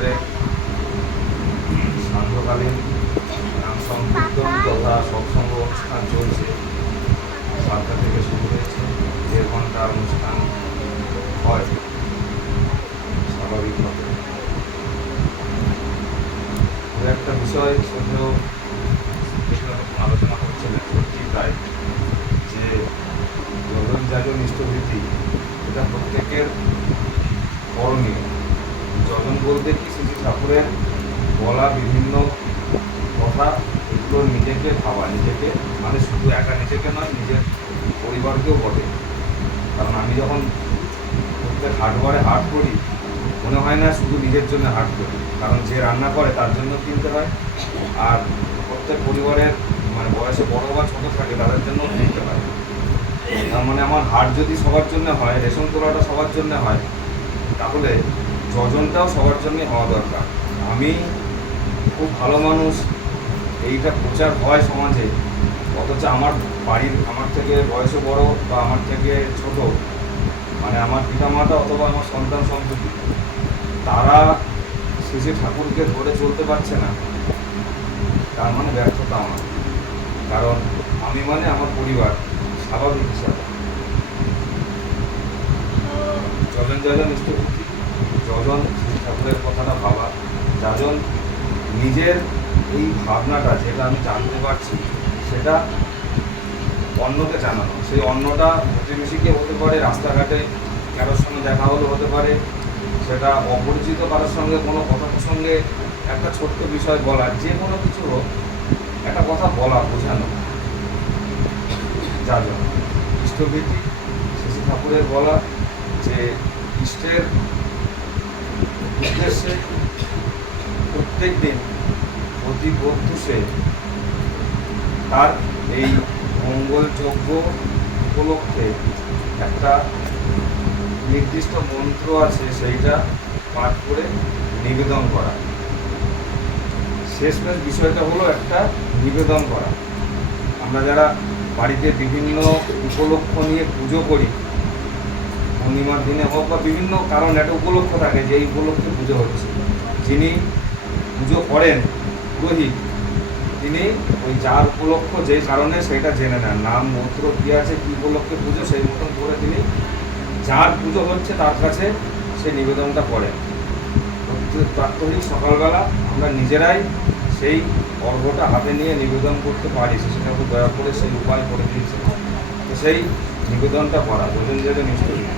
কেন্দ্রে সান্ধ্যকালীন নাম সংকীর্তন তথা সৎসঙ্গ অনুষ্ঠান চলছে। 7টা থেকে শুরু হয়েছে, 1.5 ঘন্টার অনুষ্ঠান হয় স্বাভাবিকভাবে। একটা বিষয় সত্ত্বেও আলোচনা করছিলেন, সত্যি তাই যে যজন যাজন ইষ্টভীতি এটা প্রত্যেকের করণীয়। যজন বলতে কি, শ্রী ঠাকুরের বলা বিভিন্ন কথা, এগুলো নিজেকে ভাবা, নিজেকে মানে শুধু একা নিজেকে নয়, নিজের পরিবারকেও বটে। কারণ আমি যখন প্রত্যেক হাটবারে হাট করি, মনে হয় না শুধু নিজের জন্য হাট করি, কারণ যে রান্না করে তার জন্য কিনতে হয়, আর প্রত্যেক পরিবারের মানে বয়সে বড় বা ছোটো থাকে তাদের জন্য কিনতে হয়। তার মানে আমার হাট যদি সবার জন্য হয়, রেশন তোলাটা সবার জন্য হয়, তাহলে যজনটাও সবার জন্যই হওয়া দরকার। আমি খুব ভালো মানুষ, এইটা প্রচার হয় সমাজে, অথচ আমার বাড়ির আমার থেকে বয়সে বড় বা আমার থেকে ছোট, মানে আমার পিতামাতা অথবা আমার সন্তান সন্ততি, তারা শ্রী ঠাকুরকে ধরে চলতে পারছে না, তার মানে ব্যর্থতা আমার। কারণ আমি মানে আমার পরিবার স্বাভাবিক হিসাবে। যজন যাজন ইষ্টভূতি, যজন শ্রী ঠাকুরের কথাটা ভাবা, যাজন নিজের এই ভাবনাটা যেটা আমি জানতে পারছি সেটা অন্যকে জানানো। সেই অন্যটা প্রতিবেশীকে হতে পারে, রাস্তাঘাটে কারোর সঙ্গে দেখা হলে হতে পারে, সেটা অপরিচিত কারোর সঙ্গে কোনো কথা প্রসঙ্গে একটা ছোট্ট বিষয় বলা, যে কোনো কিছু হোক, একটা কথা বলা, বোঝানো। যাজন ইষ্টভীতি, শ্রী ঠাকুরের বলা যে ইষ্টের উদ্দেশ্যে প্রত্যেক দিন প্রতি প্রত্যুষে তার এই মঙ্গলযজ্ঞ উপলক্ষে একটা নির্দিষ্ট মন্ত্র আছে, সেইটা পাঠ করে নিবেদন করা। শেষমেশ বিষয়টা হলো একটা নিবেদন করা। আমরা যারা বাড়িতে বিভিন্ন উপলক্ষ নিয়ে পুজো করি, পূর্ণিমার দিনে হোক বা বিভিন্ন কারণ একটা উপলক্ষ থাকে যে এই উপলক্ষে পুজো হচ্ছে, যিনি পুজো করেন পুরোহিত, তিনি ওই যার উপলক্ষ যেই কারণে সেটা জেনে নেন, নাম মন্ত্র কী আছে, কী উপলক্ষে পুজো, সেই মতন করে তিনি যার পুজো হচ্ছে তার কাছে সেই নিবেদনটা করেন। প্রাত্যহিক সকালবেলা আমরা নিজেরাই সেই অর্ঘ্যটা হাতে নিয়ে নিবেদন করতে পারি, সেটা খুব দয়া করে সেই উপায় করে দিয়েছে। তো সেই নিবেদনটা করা যজন যাজন ইষ্টভীতি।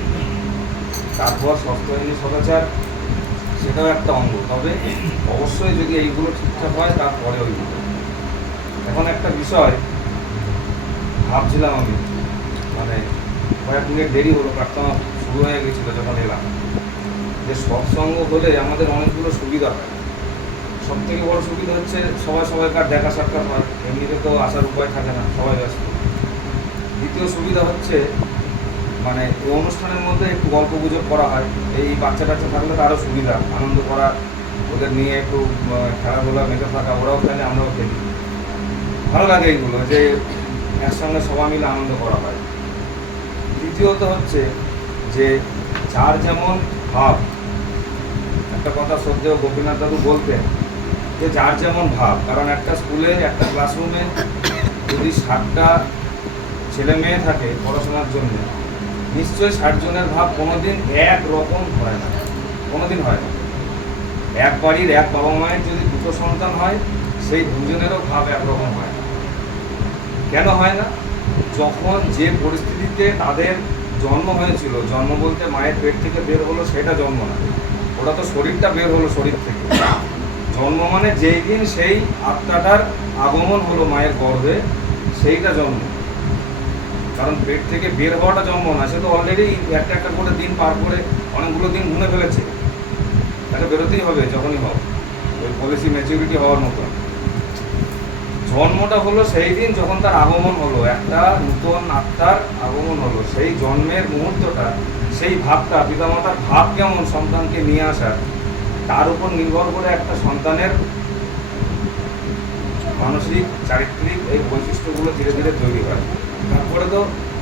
তারপর সপ্তাহিনী সদাচার, সেটাও একটা অঙ্গ, তবে অবশ্যই যদি এইগুলো ঠিকঠাক হয় তারপরে ওইগুলো। এখন একটা বিষয় ভাবছিলাম আমি, মানে কয়েক মিনিট দেরি হলো, প্রার্থনা শুরু হয়ে গেছিলো যখন এলাম, যে সৎসঙ্গ হলে আমাদের অনেকগুলো সুবিধা হয়। সব থেকে বড় সুবিধা হচ্ছে সবাইকার দেখা সাক্ষাৎ হয়, এমনিতে তো আসার উপায় থাকে না, সবাই ব্যস্ত। দ্বিতীয় সুবিধা হচ্ছে মানে এই অনুষ্ঠানের মধ্যে একটু গল্প গুজব করা হয়, এই বাচ্চা কাচ্চা থাকলে তো আরও সুবিধা, আনন্দ করা, ওদের নিয়ে একটু খেলাধুলা মেতে থাকা, ওরাও খেলে আমরাও খেলি, ভালো লাগে এইগুলো, যে একসঙ্গে সবাই মিলে আনন্দ করা হয়। তৃতীয়ত হচ্ছে যে যার যেমন ভাব, একটা কথা শ্রদ্ধেয় গোপীনাথ দাদু বলতেন যে যার যেমন ভাব, কারণ একটা স্কুলে একটা ক্লাসরুমে যদি 60টা ছেলে মেয়ে থাকে পড়াশোনার জন্য, নিশ্চয়ই 60 জনের ভাব কোনোদিন একরকম হয় না, কোনোদিন হয় না। এক বাড়ির এক বাবা মায়ের যদি দুটো সন্তান হয়, সেই দুজনেরও ভাব একরকম হয় না। কেন হয় না? যখন যে পরিস্থিতিতে তাদের জন্ম হয়েছিল, জন্ম বলতে মায়ের পেট থেকে বের হলো সেটা জন্ম না, ওটা তো শরীরটা বের হলো শরীর থেকে। জন্ম মানে যেই দিন সেই আত্মাটার আগমন হলো মায়ের গর্ভে, সেইটা জন্ম। কারণ পেট থেকে বের হওয়াটা জন্ম না, সে তো অলরেডি একটা একটা করে দিন পার করে অনেকগুলো দিন গুনে ফেলেছে, তাকে বেরোতেই হবে যখনই হোক, ওই পলিসি ম্যাচুরিটি হওয়ার মতো। জন্মটা হলো সেই দিন যখন তার আগমন হলো, একটা নূতন আত্মার আগমন হলো। সেই জন্মের মুহূর্তটা, সেই ভাবটা, পিতামাতার ভাব কেমন সন্তানকে নিয়ে আসার, তার উপর নির্ভর করে একটা সন্তানের মানসিক চারিত্রিক এই বৈশিষ্ট্যগুলো ধীরে ধীরে তৈরি হয়। তারপরে তো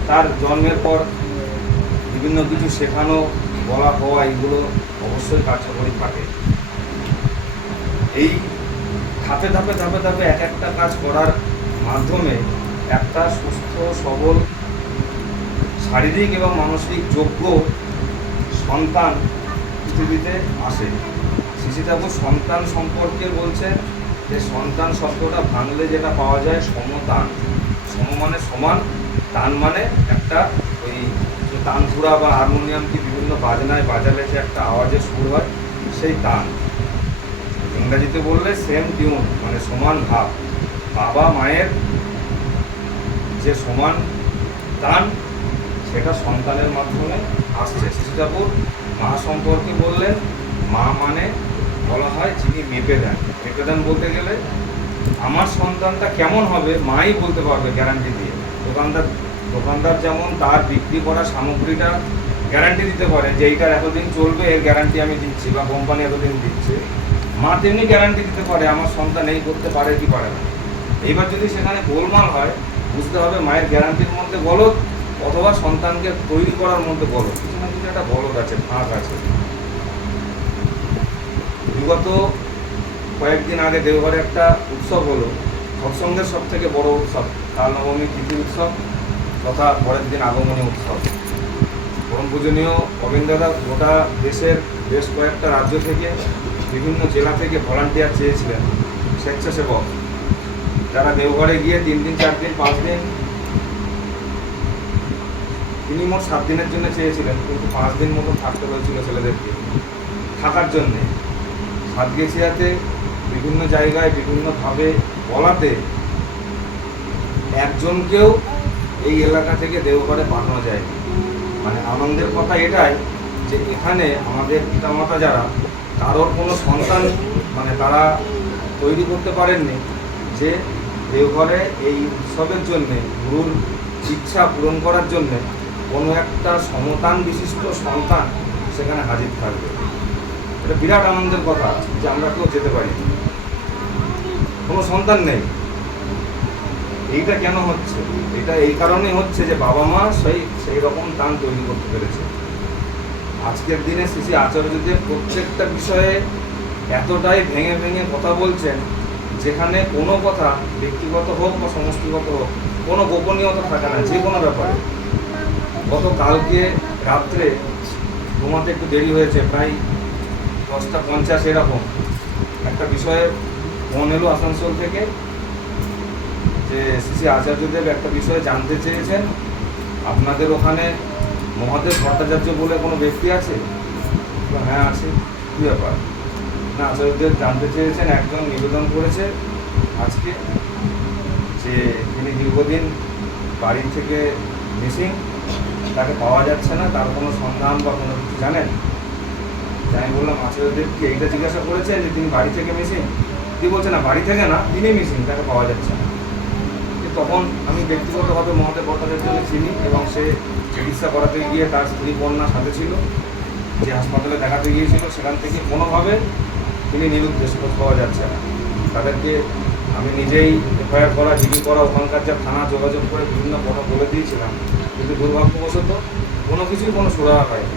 তার জন্মের পর বিভিন্ন কিছু শেখানো, বলা হওয়া, এইগুলো অবশ্যই কার্যকরী থাকে। এই ধাপে ধাপে ধাপে ধাপে এক একটা কাজ করার মাধ্যমে একটা সুস্থ সবল শারীরিক এবং মানসিক যোগ্য সন্তান পৃথিবীতে আসে। শ্রী ঠাকুর সন্তান সম্পর্কে বলছেন যে সন্তান শব্দটা ভাঙলে যেটা পাওয়া যায় সমতান। সম মানে সমান, তান মানে একটা ওই তানপুরা বা হারমোনিয়াম কি বিভিন্ন বাজনায় বাজালে যে একটা আওয়াজের সুর হয় সেই তান। ইংরাজিতে বললে সেম টিউন মানে সমান ভাব। বাবা মায়ের যে সমান তান সেটা সন্তানের মাধ্যমে আসছে। শ্রী ঠাকুর মা সম্পর্কে বললেন মা মানে বলা হয় যিনি মেপে দেন। মেপে দেন বলতে গেলে আমার সন্তানটা কেমন হবে মাই বলতে পারবে গ্যারান্টি দিয়ে। দোকানদার যেমন তার বিক্রি করা সামগ্রীটা গ্যারান্টি দিতে পারে যে এইটার এতদিন চলবে এর গ্যারান্টি আমি দিচ্ছি বা কোম্পানি এতদিন দিচ্ছে, মা তেমনি গ্যারান্টি দিতে পারে আমার সন্তান এই করতে পারে কি পারে না। এইবার যদি সেখানে গোলমাল হয় বুঝতে হবে মায়ের গ্যারান্টির মধ্যে গলদ অথবা সন্তানকে তৈরি করার মধ্যে গলদ, কিছু না কিছু একটা গলদ আছে, ফাঁক আছে। বিগত কয়েকদিন আগে দেওঘরে একটা উৎসব হলো, সৎসঙ্গের সব থেকে বড় উৎসব, কাল নবমী তিথি উৎসব তথা পরের দিন আগমনী উৎসব। পরম পূজনীয় অবিন্দ দাদা গোটা দেশের বেশ কয়েকটা রাজ্য থেকে বিভিন্ন জেলা থেকে ভলান্টিয়ার চেয়েছিলেন, স্বেচ্ছাসেবক, যারা দেওঘরে গিয়ে 3 দিন 4 দিন 5 দিন, তিনি মোট 7 দিনের জন্য চেয়েছিলেন কিন্তু 5 দিন মতো থাকতে হয়েছিল ছেলেদেরকে থাকার জন্যে। সাতগেছিয়াতে বিভিন্ন জায়গায় বিভিন্নভাবে বলাতে একজনকেও এই এলাকা থেকে দেওঘরে পাঠানো যায়। মানে আনন্দের কথা এটাই যে এখানে আমাদের পিতামাতা যারা কারোর কোনো সন্তান মানে তারা তৈরি করতে পারেননি যে দেওঘরে এই উৎসবের জন্যে গুরুর ইচ্ছা পূরণ করার জন্যে কোনো একটা সমতান বিশিষ্ট সন্তান সেখানে হাজির থাকবে। এটা বিরাট আনন্দের কথা যে আমরা কেউ যেতে পারি, কোনো সন্তান নেই। এইটা কেন হচ্ছে? এটা এই কারণেই হচ্ছে যে বাবা মা সেই রকম টান তৈরি করতে পেরেছে। আজকের দিনে শ্রী আচার্যদের প্রত্যেকটা বিষয়ে এতটাই ভেঙে ভেঙে কথা বলছেন যেখানে কোনো কথা ব্যক্তিগত হোক বা সমষ্টিগত হোক কোনো গোপনীয়তা থাকে না যে কোনো ব্যাপারে। গতকালকে রাত্রে ঘুমাতে একটু দেরি হয়েছে, প্রায় 10:50 এরকম একটা বিষয়ে ফোন এলো আসানসোল থেকে যে শ্রী আচার্যদেব একটা বিষয়ে জানতে চেয়েছেন, আপনাদের ওখানে মহাদেব ভট্টাচার্য বলে কোনো ব্যক্তি আছে? হ্যাঁ আছে। কী ব্যাপার? না, আচার্যদেব জানতে চেয়েছেন, একজন নিবেদন করেছে আজকে যে তিনি দীর্ঘদিন বাড়ি থেকে মিসিং, তাকে পাওয়া যাচ্ছে না, তার কোনো সন্ধান বা কোনো কিছু জানেন? আমি বললাম আচার্যদেব কি এইটা জিজ্ঞাসা করেছেন যে তিনি বাড়ি থেকে মিসিং? তিনি বলছে না, বাড়ি থেকে না, তিনি মিসিং, তাকে পাওয়া যাচ্ছে না। তখন আমি ব্যক্তিগতভাবে মহাদেব ভট্টাচার্যকে চিনি এবং সে চিকিৎসা করাতে গিয়ে তার স্ত্রী কন্যা সাথে ছিল, যে হাসপাতালে দেখাতে গিয়েছিল সেখান থেকে কোনোভাবে তিনি নিরুদ্দেশ, খোঁজ পাওয়া যাচ্ছে না। তাদেরকে আমি নিজেই এফআইআর করা, জিডি করা, ওখানকার যা থানা যোগাযোগ করে বিভিন্ন কথা বলে দিয়েছিলাম, কিন্তু দুর্ভাগ্যবশত কোনো কিছুই কোনো সুরাহা হয়নি।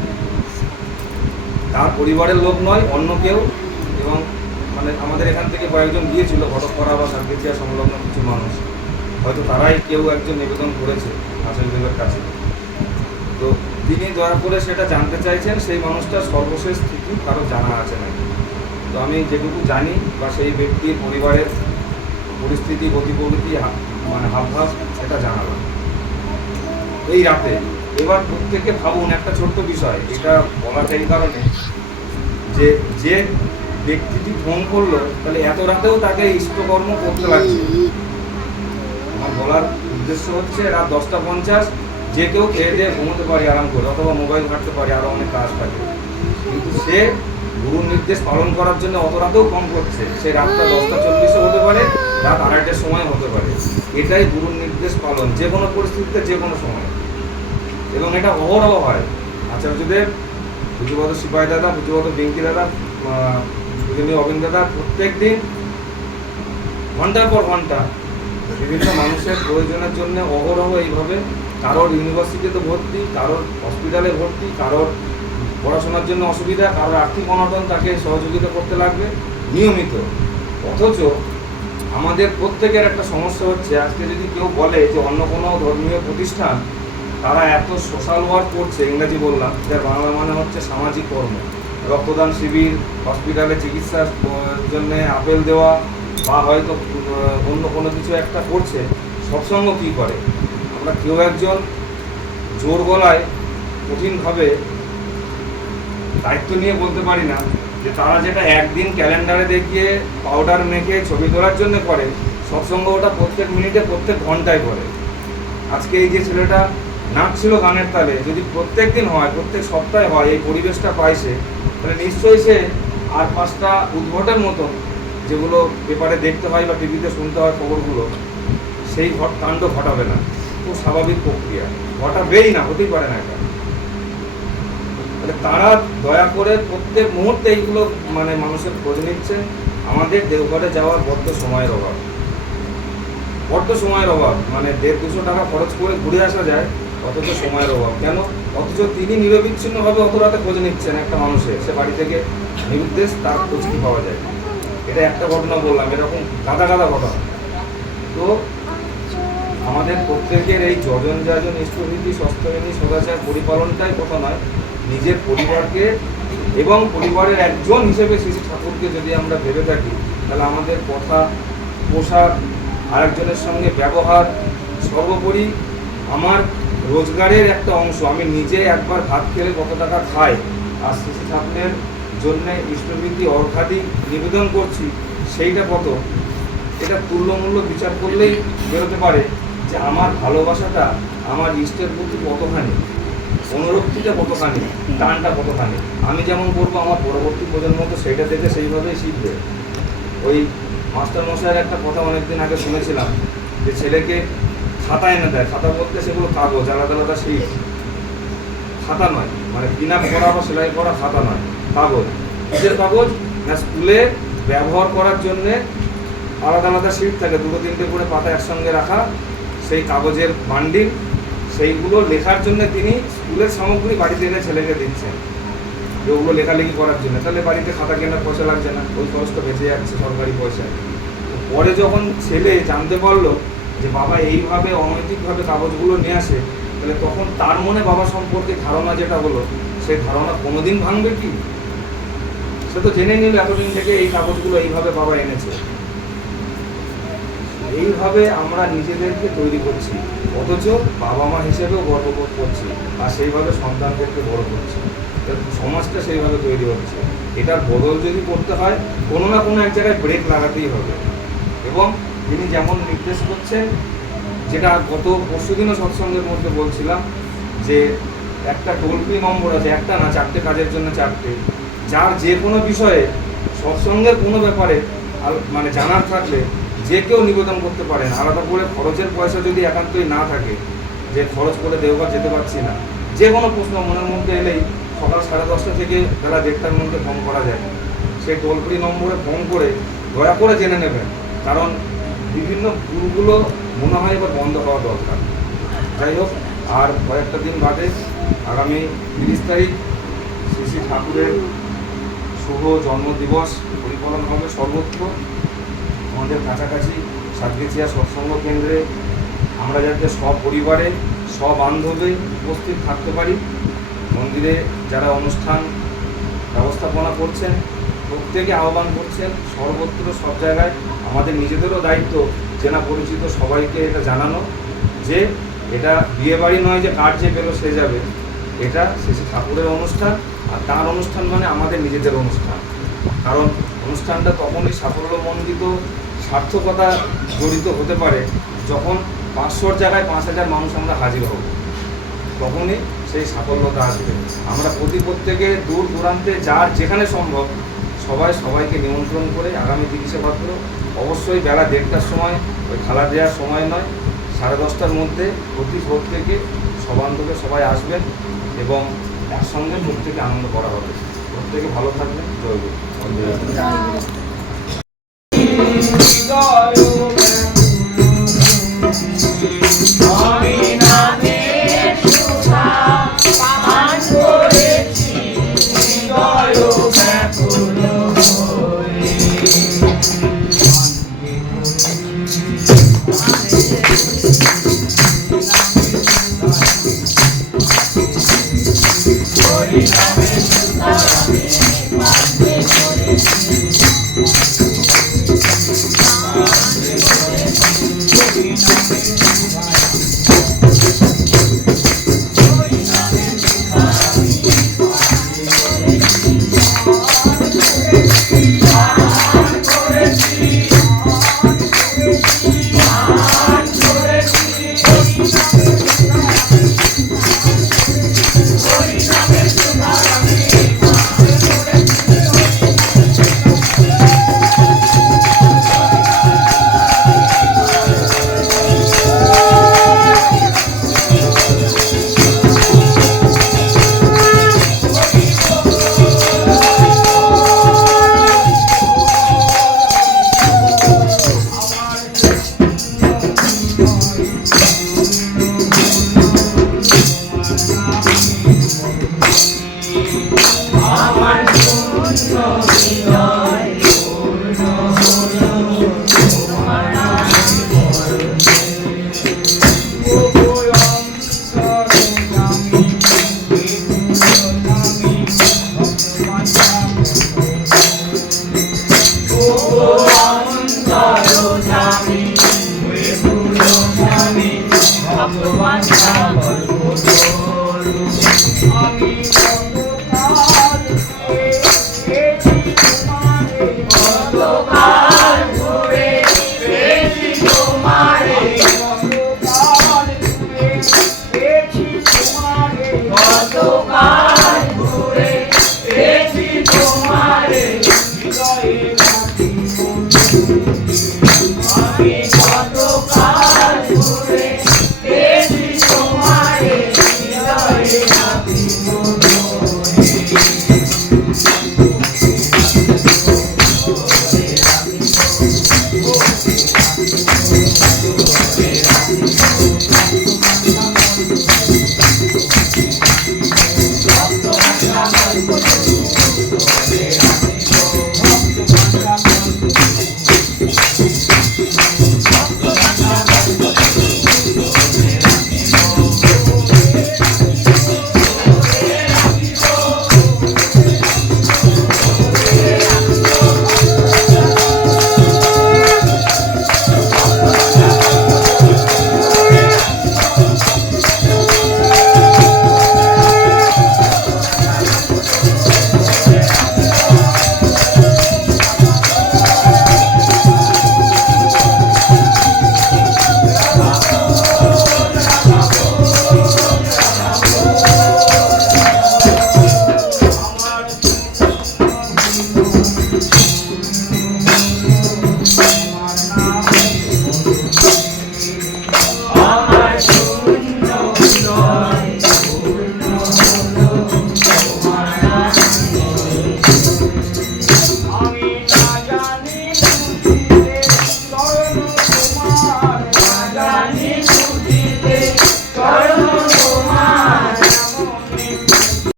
তার পরিবারের লোক নয়, অন্য কেউ, এবং মানে আমাদের এখান থেকে কয়েকজন গিয়েছিল ঘটকপাড়া বা সাতগেছিয়া সংলগ্ন কিছু মানুষ, হয়তো তারাই কেউ একজন নিবেদন করেছে আচার্যদেবের কাছে। তো তিনি দয়া করে সেটা জানতে চাইছেন সেই মানুষটার সর্বশেষ স্থিতি কারো জানা আছে নাকি। তো আমি যেটুকু জানি বা সেই ব্যক্তির পরিবারের পরিস্থিতি, গতি প্রকৃতি, মানে হাবভাব সেটা জানালাম এই রাতে। এবার প্রত্যেকে ভাবুন একটা ছোট্ট বিষয়, এটা বলাটা এই কারণে যে যে ব্যক্তিটি ফোন করলো তাহলে এত রাতেও তাকে ইষ্টকর্ম করতে লাগছে। আমার বলার উদ্দেশ্য হচ্ছে রাত 10:50 যে কেউ খেয়ে দিয়ে ঘুমোতে পারে আরাম করে, অথবা মোবাইল ঘাঁটতে পারে, আরও অনেক কাজ থাকে, কিন্তু সে গুরুর নির্দেশ পালন করার জন্য অত রাতেও ফোন করছে। সে রাতটা 10:40 হতে পারে, রাত 2:30টার সময় হতে পারে। এটাই গুরুর নির্দেশ পালন, যে কোনো পরিস্থিতিতে যে কোনো সময়, এবং এটা অহরহ হয়। আচার্যদেব, পুজোবত সিপাহী দাদা, পুজোবত বেঙ্কি দাদা, পূজনীয় অবিন্দ দাদা প্রত্যেক দিন ঘন্টার পর ঘন্টা বিভিন্ন মানুষের প্রয়োজনের জন্য অহরহ এইভাবে, কারোর ইউনিভার্সিটিতে ভর্তি, কারোর হসপিটালে ভর্তি, কারোর পড়াশোনার জন্য অসুবিধা, কারোর আর্থিক অনটন, তাকে সহযোগিতা করতে লাগবে, নিয়মিত। অথচ আমাদের প্রত্যেকের একটা সমস্যা হচ্ছে, আজকে যদি কেউ বলে যে অন্য কোনো ধর্মীয় প্রতিষ্ঠান তারা এত সোশ্যাল ওয়ার্ক করছে, ইংরাজি বললাম, যার বাংলা মানে হচ্ছে সামাজিক কর্ম, রক্তদান শিবির, হসপিটালে চিকিৎসার জন্য আপেল দেওয়া বা হয়তো অন্য কোনো কিছু একটা করছে, সৎসঙ্গ কী করে? আমরা কেউ একজন জোর গলায় কঠিনভাবে দায়িত্ব নিয়ে বলতে পারি না যে তারা যেটা একদিন ক্যালেন্ডারে দেখিয়ে পাউডার মেখে ছবি তোলার জন্য করে, সৎসঙ্গ ওটা প্রত্যেক মিনিটে প্রত্যেক ঘন্টায় করে। আজকে এই যে ছেলেটা নাচছিল গানের তালে, যদি প্রত্যেক দিন হয়, প্রত্যেক সপ্তাহে হয়, এই পরিবেশটা পাইছে, তাহলে নিশ্চয়ই সে আর 5টা উদ্ভটের মতন যেগুলো পেপারে দেখতে হয় বা টিভিতে শুনতে হয় খবরগুলো, সেই কাণ্ড ঘটাবে না। খুব স্বাভাবিক প্রক্রিয়া, ঘটাবেই না, হতেই পারে না এটা। তাহলে তারা দয়া করে প্রত্যেক মুহূর্তে এইগুলো মানে মানুষের খোঁজ নিচ্ছেন। আমাদের দেওঘরে যাওয়ার বড্ড সময়ের অভাব, মানে 150-200 টাকা খরচ করে ঘুরে আসা যায়, অথচ সময়ের অভাব। কেন? অথচ তিনি নিরবিচ্ছিন্নভাবে অত রাতে খোঁজ নিচ্ছেন একটা মানুষের, সে বাড়ি থেকে নিরুদ্দেশ, তার খোঁজ কি পাওয়া যায়। এটা একটা ঘটনা বললাম, এরকম গাদা ঘটনা। তো আমাদের প্রত্যেকের এই যজন যাজন ইষ্টভীতি স্বাস্থ্যবিধি সদাচার পরিপালনটাই কথা নয়, নিজের পরিবারকে এবং পরিবারের একজন হিসেবে শ্রী ঠাকুরকে যদি আমরা ভেবে থাকি, তাহলে আমাদের কথা, পোশাক, আরেকজনের সঙ্গে ব্যবহার, সর্বোপরি আমার রোজগারের একটা অংশ, আমি নিজে একবার ভাত খেলে কত টাকা খাই, আর শ্রী ঠাকুরের জন্য ইষ্টভীতি অর্ঘাদি নিবেদন করছি, সেইটা কত, এটা তুল্যমূল্য বিচার করলেই বেরোতে পারে যে আমার ভালোবাসাটা আমার ইষ্টের প্রতি কতখানি, অনুরক্তিটা কতখানি, টানটা কতখানি। আমি যেমন করবো, আমার পরবর্তী প্রজন্ম তো সেইটা দেখে সেইভাবেই শিখবে। ওই মাস্টার মশাইয়ের একটা কথা অনেকদিন আগে শুনেছিলাম, যে ছেলেকে খাতা এনে দেয়, খাতা বলতে সেগুলো কাগজ, আলাদা আলাদা শিট, খাতা নয়, মানে বিনা করা বা সেলাই করা খাতা নয়, কাগজ। কিসের কাগজ? না, স্কুলে ব্যবহার করার জন্যে আলাদা আলাদা শিট থাকে, 2-3টে করে পাতা একসঙ্গে রাখা, সেই কাগজের বান্ডিল, সেইগুলো লেখার জন্য তিনি স্কুলের সামগ্রী বাড়িতে এনে ছেলেকে দিচ্ছেন, যে ওগুলো লেখালেখি করার জন্য। তাহলে বাড়িতে খাতা কেনার পয়সা লাগছে না, ওই খরচটা বেঁচে যাচ্ছে সরকারি পয়সা। পরে যখন ছেলে জানতে পারলো যে বাবা এইভাবে অনৈতিকভাবে কাগজগুলো নিয়ে আসে, তাহলে তখন তার মনে বাবা সম্পর্কে ধারণা যেটা হলো, সেই ধারণা কোনোদিন ভাঙবে কি? সে তো জেনে নিল এতদিন থেকে এই কাগজগুলো এইভাবে বাবা এনেছে। এইভাবে আমরা নিজেদেরকে তৈরি করছি, অথচ বাবা মা হিসেবেও গর্ববোধ করছি, আর সেইভাবে সন্তানদেরকে বড় করছি, সমাজটা সেইভাবে তৈরি হচ্ছে। এটার বদল যদি করতে হয়, কোনো না কোনো এক জায়গায় ব্রেক লাগাতেই হবে। এবং তিনি যেমন নির্দেশ করছেন, যেটা গত পরশুদিনও সৎসঙ্গের মধ্যে বলছিলাম, যে একটা টোল ফ্রি নম্বর আছে, একটা না, 4টে কাজের জন্য 4টে, যার যে কোনো বিষয়ে সৎসঙ্গের কোনো ব্যাপারে মানে জানার থাকলে যে কেউ নিবেদন করতে পারেন। আলাদা করে খরচের পয়সা যদি একান্তই না থাকে, যে খরচ করে দেওঘর যেতে পারছি না, যে কোনো প্রশ্ন মনের মধ্যে এলেই সকাল 10:30 থেকে বেলা 1:30টার মধ্যে ফোন করা যায়। সেই টোল ফ্রি নম্বরে ফোন করে দয়া করে জেনে নেবেন, কারণ বিভিন্ন ভুলগুলো মনে হয় এবার বন্ধ হওয়া দরকার। যাই হোক, আর কয়েকটা দিন বাদে আগামী 30 তারিখ শ্রী ঠাকুরের শুভ জন্মদিবস পরিপালন হবে সর্বত্র। আমাদের কাছাকাছি সাতগেছিয়া সৎসঙ্গ কেন্দ্রে আমরা যাতে সপরিবারে সবান্ধবে উপস্থিত থাকতে পারি। মন্দিরে যারা অনুষ্ঠান ব্যবস্থাপনা করছেন প্রত্যেকে আহ্বান করছেন, সর্বত্র সব জায়গায় আমাদের নিজেদেরও দায়িত্ব চেনা পরিচিত সবাইকে এটা জানানো, যে এটা বিয়ে বাড়ি নয় যে কার যে পেলো সে যাবে, এটা শ্রী ঠাকুরের অনুষ্ঠান, আর তার অনুষ্ঠান মানে আমাদের নিজেদের অনুষ্ঠান। কারণ অনুষ্ঠানটা তখনই সাফল্যমণ্ডিত, সার্থকতা জড়িত হতে পারে যখন 500-র জায়গায় 5000 মানুষ আমরা হাজির হব, তখনই সেই সাফল্যতা আসবে। আমরা প্রত্যেকে দূর দূরান্তে যার যেখানে সম্ভব সবাইকে নিমন্ত্রণ করে আগামী 30শে ভাদ্র অবশ্যই বেলা 1:30টার সময়, ওই খালা দেওয়ার সময় নয়, 10:30টার মধ্যে প্রত্যেকে সবান্ধবে সবাই আসবেন এবং একসঙ্গে প্রত্যেকে আনন্দ করা হবে। প্রত্যেকে ভালো থাকবেন। জয় গুরু।